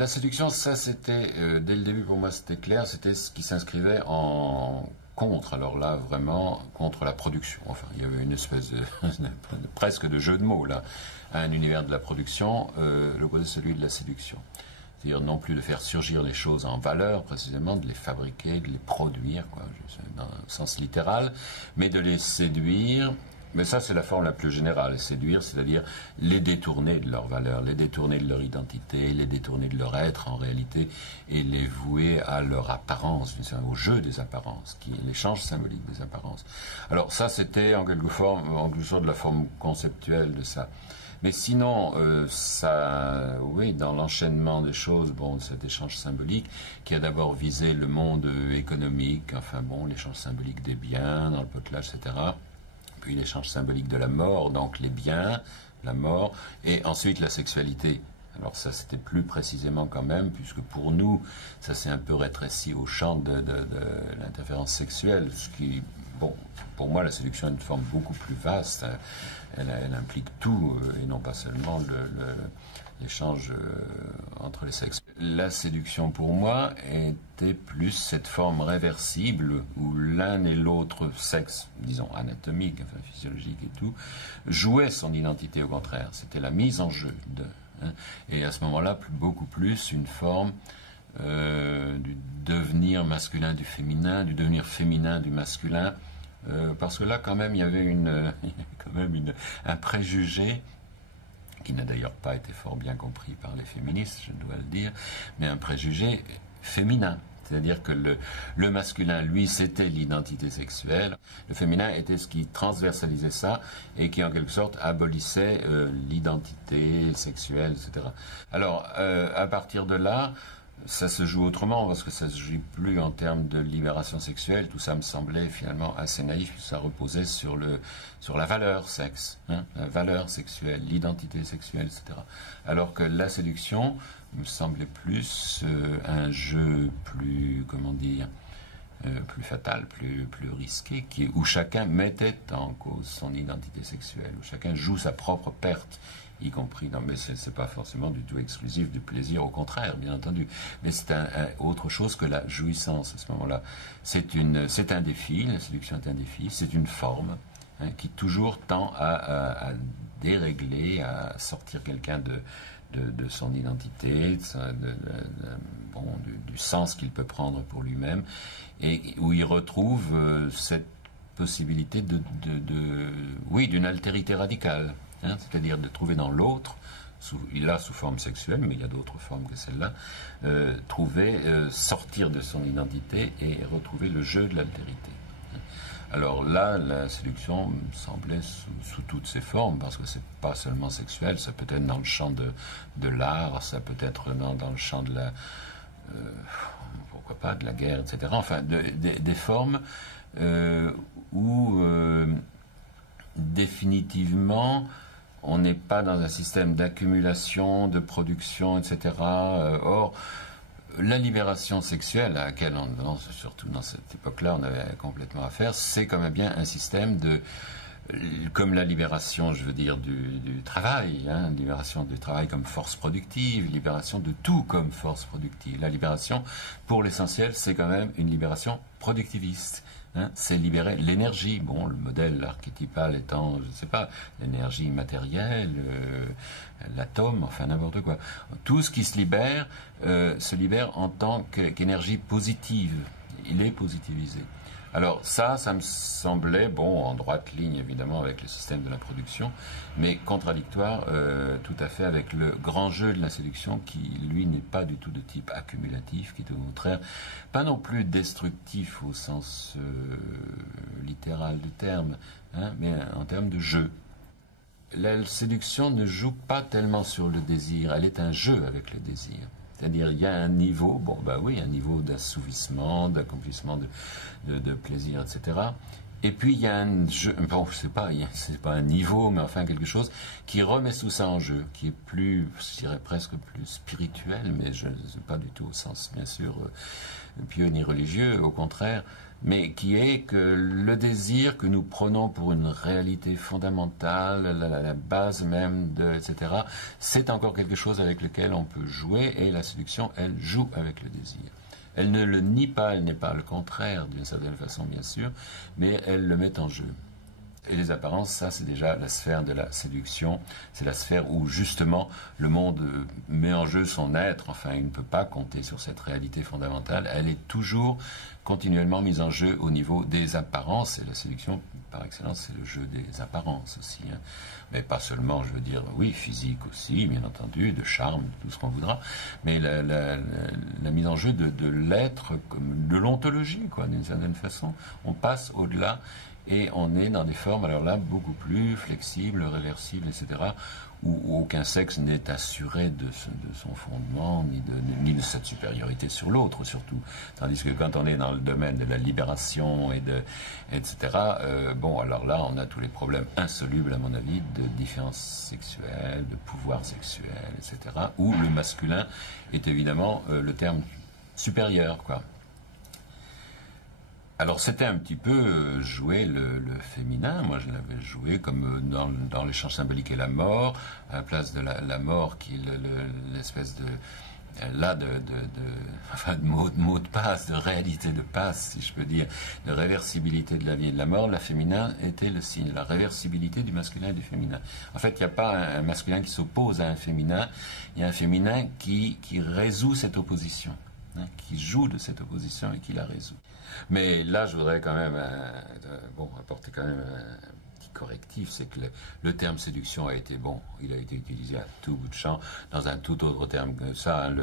La séduction, ça c'était, dès le début pour moi c'était clair, c'était ce qui s'inscrivait en contre, alors là vraiment contre la production. Enfin, il y avait une espèce de presque de jeu de mots là, un univers de la production, l'opposé celui de la séduction. C'est-à-dire non plus de faire surgir les choses en valeur, précisément, de les fabriquer, de les produire, quoi, dans le sens littéral, mais de les séduire. Mais ça, c'est la forme la plus générale. Séduire, c'est-à-dire les détourner de leur valeur, les détourner de leur identité, les détourner de leur être en réalité, et les vouer à leur apparence, au jeu des apparences, qui est l'échange symbolique des apparences. Alors ça, c'était en quelque sorte de la forme conceptuelle de ça. Mais sinon, oui, dans l'enchaînement des choses, bon, cet échange symbolique qui a d'abord visé le monde économique, enfin bon, l'échange symbolique des biens dans le potelage, etc. Puis l'échange symbolique de la mort, donc les biens, la mort, et ensuite la sexualité. Alors ça, c'était plus précisément quand même, puisque pour nous, ça s'est un peu rétréci au champ de l'interférence sexuelle, ce qui, bon, pour moi, la séduction est une forme beaucoup plus vaste. Elle implique tout, et non pas seulement l'échange entre les sexes. La séduction, pour moi, était plus cette forme réversible où l'un et l'autre sexe, disons anatomique, enfin physiologique et tout, jouait son identité au contraire. C'était la mise en jeu de... Et à ce moment-là, beaucoup plus une forme du devenir masculin du féminin, du devenir féminin du masculin, parce que là, quand même, il y avait un préjugé qui n'a d'ailleurs pas été fort bien compris par les féministes, je dois le dire, mais un préjugé féminin. C'est-à-dire que le masculin, lui, c'était l'identité sexuelle. Le féminin était ce qui transversalisait ça et qui, en quelque sorte, abolissait l'identité sexuelle, etc. Alors, à partir de là, ça se joue autrement, parce que ça se joue plus en termes de libération sexuelle. Tout ça me semblait finalement assez naïf. Ça reposait sur la valeur sexe, la valeur sexuelle, l'identité sexuelle, etc. Alors que la séduction me semblait plus un jeu plus, comment dire, plus fatal, plus risqué, où chacun mettait en cause son identité sexuelle, où chacun joue sa propre perte, y compris, non mais c'est pas forcément du tout exclusif du plaisir, au contraire, bien entendu, mais c'est autre chose que la jouissance à ce moment-là. C'est un défi, la séduction est un défi, c'est une forme qui toujours tend à dérégler, à sortir quelqu'un de son identité, du sens qu'il peut prendre pour lui-même, et où il retrouve cette possibilité d'une altérité radicale, c'est-à-dire de trouver dans l'autre, sous forme sexuelle, mais il y a d'autres formes que celle-là, sortir de son identité et retrouver le jeu de l'altérité. Alors là, la séduction me semblait sous toutes ses formes, parce que c'est pas seulement sexuel, ça peut être dans le champ de l'art, ça peut être dans le champ de la... pourquoi pas, de la guerre, etc. Enfin, des formes où définitivement on n'est pas dans un système d'accumulation, de production, etc. Or, la libération sexuelle à laquelle, surtout dans cette époque-là, on avait complètement affaire, c'est quand même bien un système comme la libération, je veux dire, du travail, libération du travail comme force productive, libération de tout comme force productive. La libération, pour l'essentiel, c'est quand même une libération productiviste. C'est libérer l'énergie, bon, le modèle archétypal étant, je ne sais pas, l'énergie matérielle, l'atome, enfin n'importe quoi. Tout ce qui se libère en tant qu'énergie positive. Il est positivisé. Alors ça me semblait, bon, en droite ligne évidemment avec le système de la production, mais contradictoire tout à fait avec le grand jeu de la séduction qui, lui, n'est pas du tout de type accumulatif, qui est au contraire pas non plus destructif au sens littéral du terme, mais en termes de jeu. La séduction ne joue pas tellement sur le désir, elle est un jeu avec le désir. C'est-à-dire, il y a un niveau, un niveau d'assouvissement, d'accomplissement de plaisir, etc., Et puis il y a un jeu, bon, c'est pas un niveau, mais enfin quelque chose qui remet tout ça en jeu, qui est plus, je dirais presque plus spirituel, mais je ne sais pas du tout au sens, bien sûr, pieux ni religieux, au contraire, mais qui est que le désir que nous prenons pour une réalité fondamentale, la base même de, etc., c'est encore quelque chose avec lequel on peut jouer, et la séduction, elle joue avec le désir. Elle ne le nie pas, elle n'est pas le contraire d'une certaine façon, bien sûr, mais elle le met en jeu. Et les apparences, ça c'est déjà la sphère de la séduction, c'est la sphère où justement le monde met en jeu son être, enfin il ne peut pas compter sur cette réalité fondamentale, elle est toujours continuellement mise en jeu au niveau des apparences, et la séduction par excellence c'est le jeu des apparences aussi, hein. Mais pas seulement, je veux dire, oui, physique aussi, bien entendu, de charme, tout ce qu'on voudra, mais la mise en jeu de l'être, de l'ontologie, quoi, d'une certaine façon, on passe au-delà. Et on est dans des formes, alors là, beaucoup plus flexibles, réversibles, etc., où aucun sexe n'est assuré de son fondement, ni de cette supériorité sur l'autre, surtout. Tandis que quand on est dans le domaine de la libération, etc., bon, alors là, on a tous les problèmes insolubles, à mon avis, de différences sexuelles, de pouvoir sexuel, etc., où le masculin est évidemment le terme supérieur, quoi. Alors c'était un petit peu jouer le féminin. Moi je l'avais joué comme dans l'échange symbolique et la mort, à la place de la mort qui est l'espèce de enfin de mot de passe, de réalité de passe, si je peux dire, de réversibilité de la vie et de la mort. La féminin était le signe de la réversibilité du masculin et du féminin. En fait, il n'y a pas un masculin qui s'oppose à un féminin, il y a un féminin qui résout cette opposition. Hein, qui joue de cette opposition et qui la résout. Mais là, je voudrais quand même apporter quand même un petit correctif, c'est que le terme séduction a été, bon, il a été utilisé à tout bout de champ, dans un tout autre terme que ça, hein,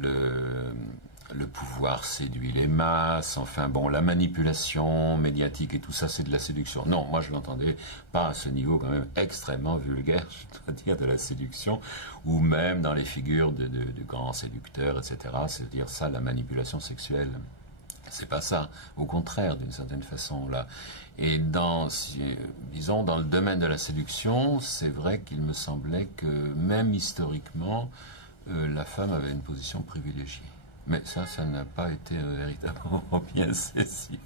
le pouvoir séduit les masses, enfin bon, la manipulation médiatique et tout ça, c'est de la séduction. Non, moi je l'entendais pas à ce niveau quand même extrêmement vulgaire, je dois dire, de la séduction, ou même dans les figures de grands séducteurs, etc. C'est-à-dire ça, la manipulation sexuelle. C'est pas ça, au contraire, d'une certaine façon, là. Et disons, dans le domaine de la séduction, c'est vrai qu'il me semblait que, même historiquement, la femme avait une position privilégiée. Mais ça n'a pas été véritablement bien saisi.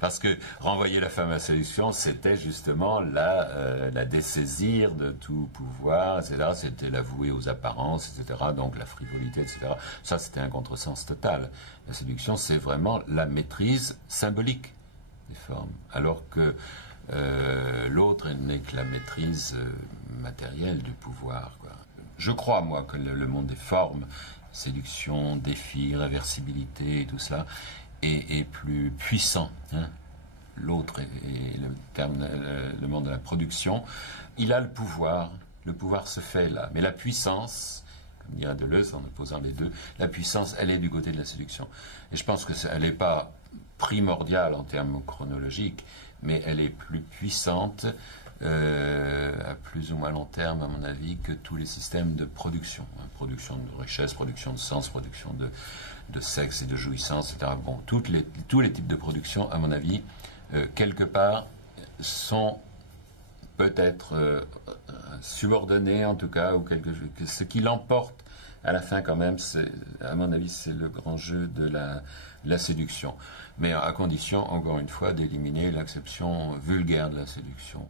Parce que renvoyer la femme à la séduction, c'était justement la dessaisir de tout pouvoir, etc. C'était la vouer aux apparences, etc. Donc la frivolité, etc. Ça, c'était un contresens total. La séduction, c'est vraiment la maîtrise symbolique des formes. Alors que l'autre n'est que la maîtrise matérielle du pouvoir, quoi. Je crois, moi, que le monde des formes, séduction, défi, réversibilité, et tout cela, est plus puissant. Hein. L'autre est le monde de la production. Il a le pouvoir se fait là. Mais la puissance, comme dirait Deleuze en opposant les deux, la puissance, elle est du côté de la séduction. Et je pense qu'elle n'est pas primordiale en termes chronologiques, mais elle est plus puissante à plus ou moins long terme, à mon avis, que tous les systèmes de production. Hein, production de richesse, production de sens, production de sexe et de jouissance, etc. Bon, tous les types de production, à mon avis, quelque part, sont peut-être subordonnés, en tout cas, ou ce qui l'emporte à la fin, quand même, à mon avis, c'est le grand jeu de la séduction. Mais à condition, encore une fois, d'éliminer l'acception vulgaire de la séduction.